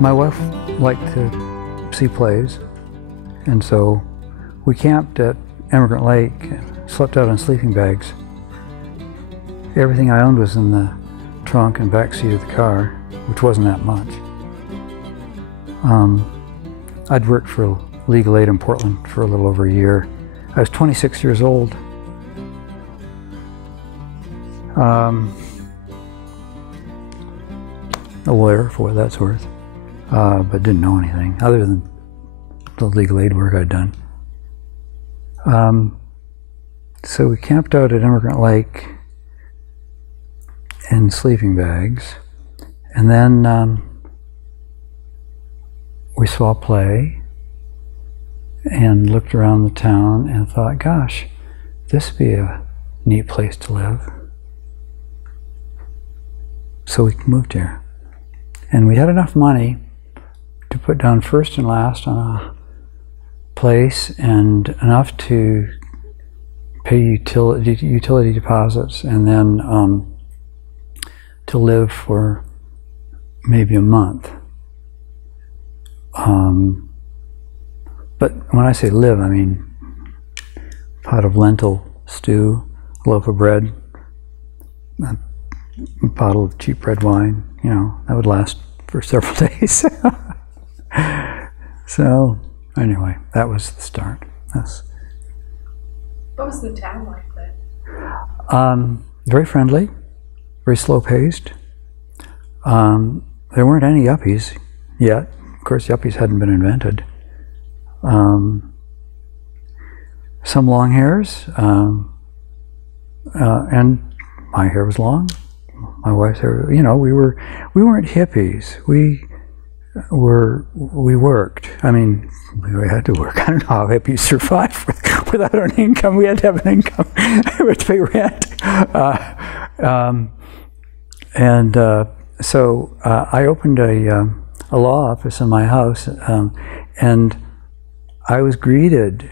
My wife liked to see plays, and so we camped at Emigrant Lake, slept out in sleeping bags. Everything I owned was in the trunk and back seat of the car, which wasn't that much. I'd worked for legal aid in Portland for a little over a year. I was 26 years old. A lawyer, for what that's worth, but didn't know anything other than the legal aid work I'd done. So we camped out at Emigrant Lake in sleeping bags, and then we saw a play and looked around the town and thought, gosh, this would be a neat place to live. So we moved here. And we had enough money to put down first and last on a place, and enough to pay utility deposits, and then to live for maybe a month. But when I say live, I mean a pot of lentil stew, a loaf of bread, a bottle of cheap red wine, you know, that would last for several days. So anyway, that was the start. What was the town like then? Very friendly, very slow-paced. There weren't any yuppies yet. Of course, yuppies hadn't been invented. Some long hairs, and my hair was long. My wife's hair, you know, we weren't hippies. We worked. I mean, we had to work. I don't know how hippies survive without an income. We had to have an income. We had to pay rent. So I opened a law office in my house, and I was greeted.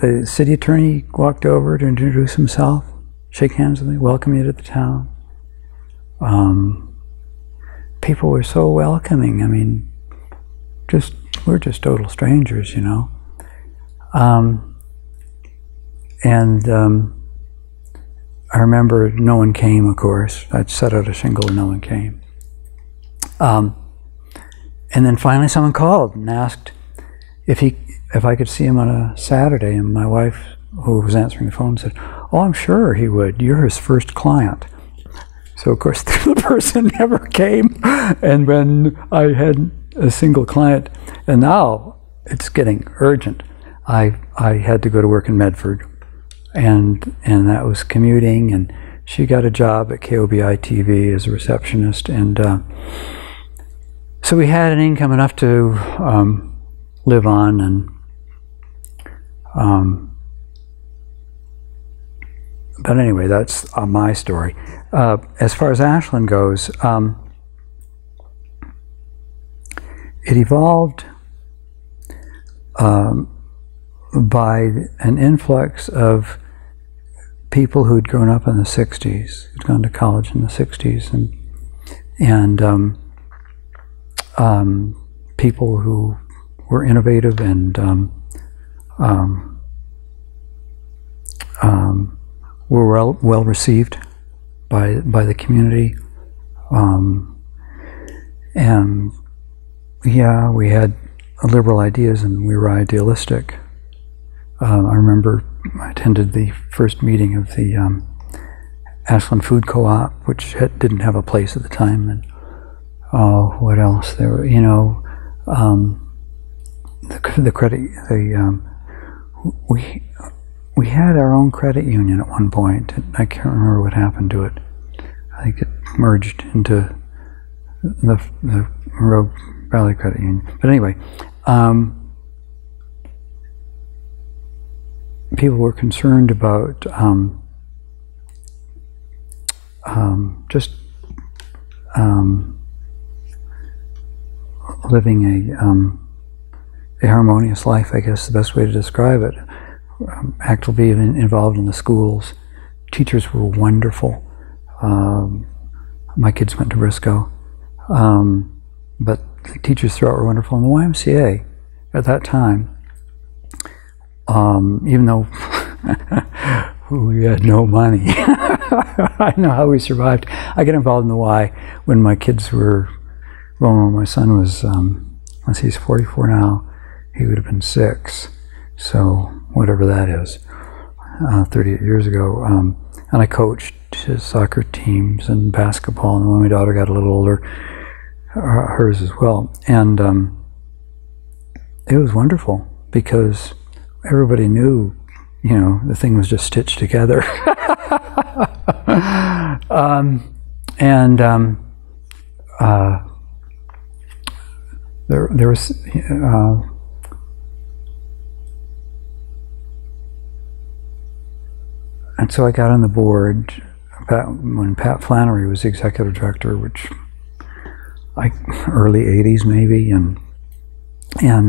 The city attorney walked over to introduce himself, shake hands with me, welcome you to the town. People were so welcoming. I mean, we're just total strangers, you know. I remember no one came, of course. I'd set out a shingle and no one came. And then finally someone called and asked if I could see him on a Saturday, and my wife, who was answering the phone, said, "Oh, I'm sure he would. You're his first client." So of course the person never came, and when I had a single client, and now it's getting urgent, I had to go to work in Medford, and that was commuting, and she got a job at KOBI TV as a receptionist, and so we had an income enough to live on, and but anyway, that's my story. As far as Ashland goes, it evolved by an influx of people who'd grown up in the 60s, who'd gone to college in the 60s, and people who were innovative and were well received by the community, and yeah, we had liberal ideas and we were idealistic. I remember I attended the first meeting of the Ashland Food Co-op, which didn't have a place at the time, and what else? There were, you know, the credit. We had our own credit union at one point. I can't remember what happened to it. I think it merged into the Rogue Valley Credit Union. But anyway, people were concerned about just living a harmonious life, I guess the best way to describe it. Actively involved in the schools. Teachers were wonderful. My kids went to Briscoe, but teachers throughout were wonderful. And the YMCA at that time, even though we had no money, I know how we survived. I got involved in the Y when my kids were, well, when my son was, let's see, he's 44 now, he would have been 6, so whatever that is, 38 years ago. And I coached his soccer teams and basketball, and when my daughter got a little older, hers as well. And it was wonderful because everybody knew, you know, the thing was just stitched together. There was and so I got on the board when Pat Flannery was the executive director, which early 80s maybe, and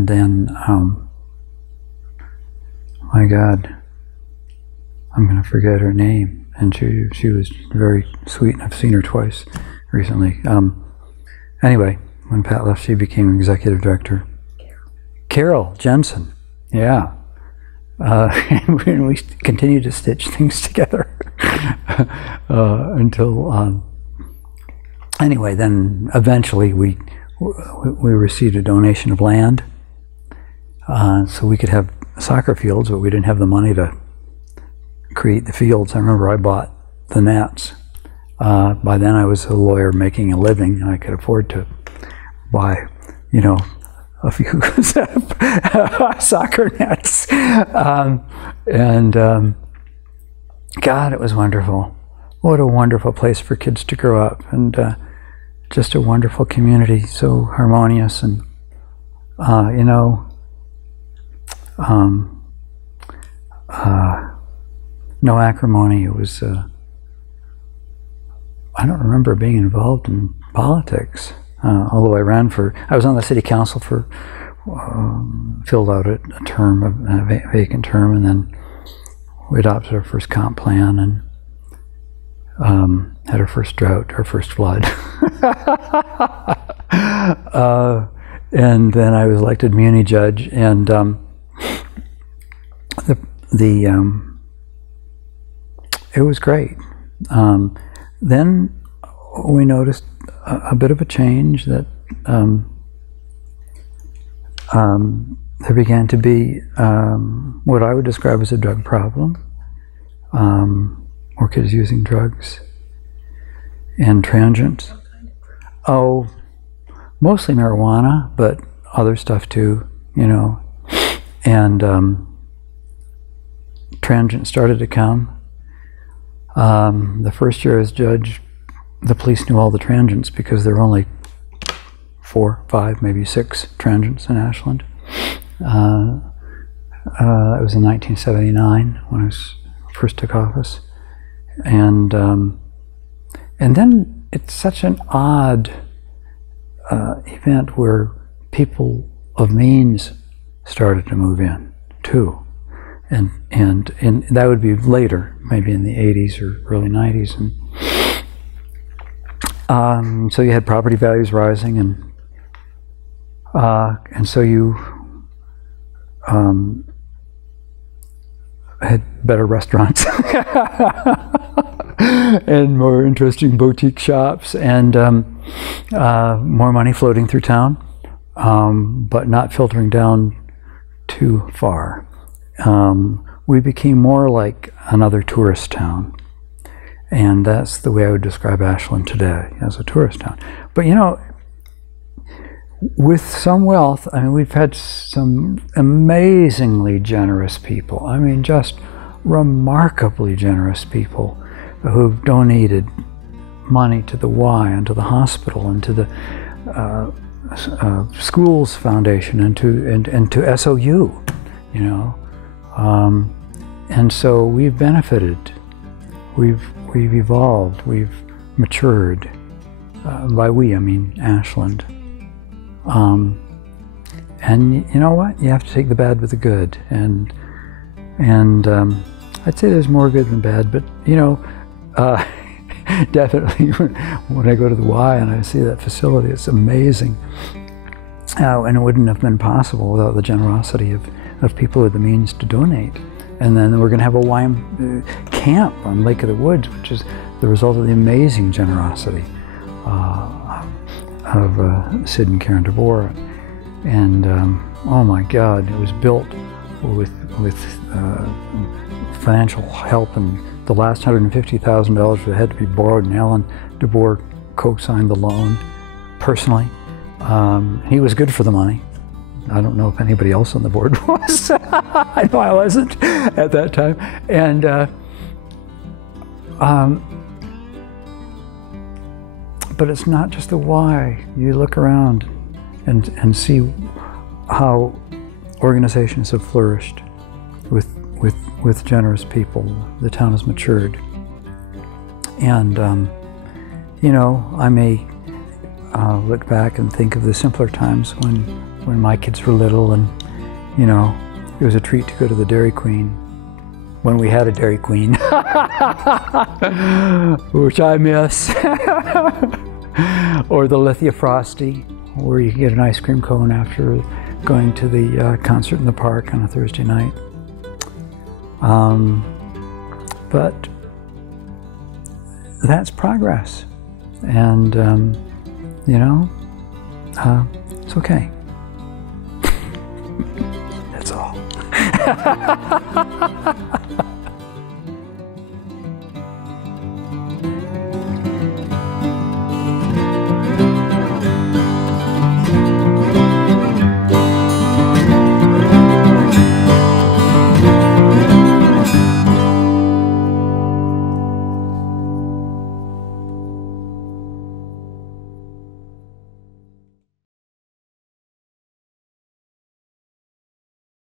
then my God, I'm going to forget her name, and she was very sweet, and I've seen her twice recently. Anyway, when Pat left, she became executive director. Carol Jensen, yeah. And we continued to stitch things together until, anyway, then eventually we received a donation of land so we could have soccer fields, but we didn't have the money to create the fields. I remember I bought the nets. By then I was a lawyer making a living, and I could afford to buy, you know, a few soccer nets. God, it was wonderful. What a wonderful place for kids to grow up, and just a wonderful community, so harmonious, and you know, no acrimony. It was, I don't remember being involved in politics, although I was on the city council for, filled out a term, a vacant term, and then we adopted our first comp plan, and had our first drought, our first flood. And then I was elected Municipal Judge, and it was great. Then we noticed a bit of a change, that there began to be what I would describe as a drug problem, more kids using drugs, and transients. Oh, mostly marijuana, but other stuff too, you know. And transients started to come. The first year as judge, the police knew all the transients because there were only 4, 5, maybe 6 transients in Ashland. It was in 1979 when I first took office, and then it's such an odd event where people of means started to move in too. And that would be later, maybe in the 80s or early 90s. And so you had property values rising, and so you had better restaurants and more interesting boutique shops, and more money floating through town, but not filtering down too far. We became more like another tourist town, and that's the way I would describe Ashland today, as a tourist town. But you know, with some wealth, I mean, we've had some amazingly generous people. I mean, just remarkably generous people who've donated money to the Y and to the hospital and to the schools foundation and to SOU, you know. And so we've benefited, we've evolved, we've matured. By we, I mean Ashland. And you know what? You have to take the bad with the good, and I'd say there's more good than bad. But you know, definitely when I go to the Y and I see that facility, it's amazing. And it wouldn't have been possible without the generosity of people with the means to donate. And then we're going to have a camp on Lake of the Woods, which is the result of the amazing generosity of Sid and Karen DeBoer. And oh my God, it was built with financial help, and the last $150,000 had to be borrowed, and Alan DeBoer co-signed the loan personally. He was good for the money. I don't know if anybody else on the board was. I know I wasn't at that time. And but it's not just the why. You look around and see how organizations have flourished with generous people. The town has matured. And you know, I may look back and think of the simpler times when my kids were little, and you know, it was a treat to go to the Dairy Queen when we had a Dairy Queen, which I miss, or the Lithia Frosty, where you get an ice cream cone after going to the concert in the park on a Thursday night. But that's progress, and you know, it's okay. That's all.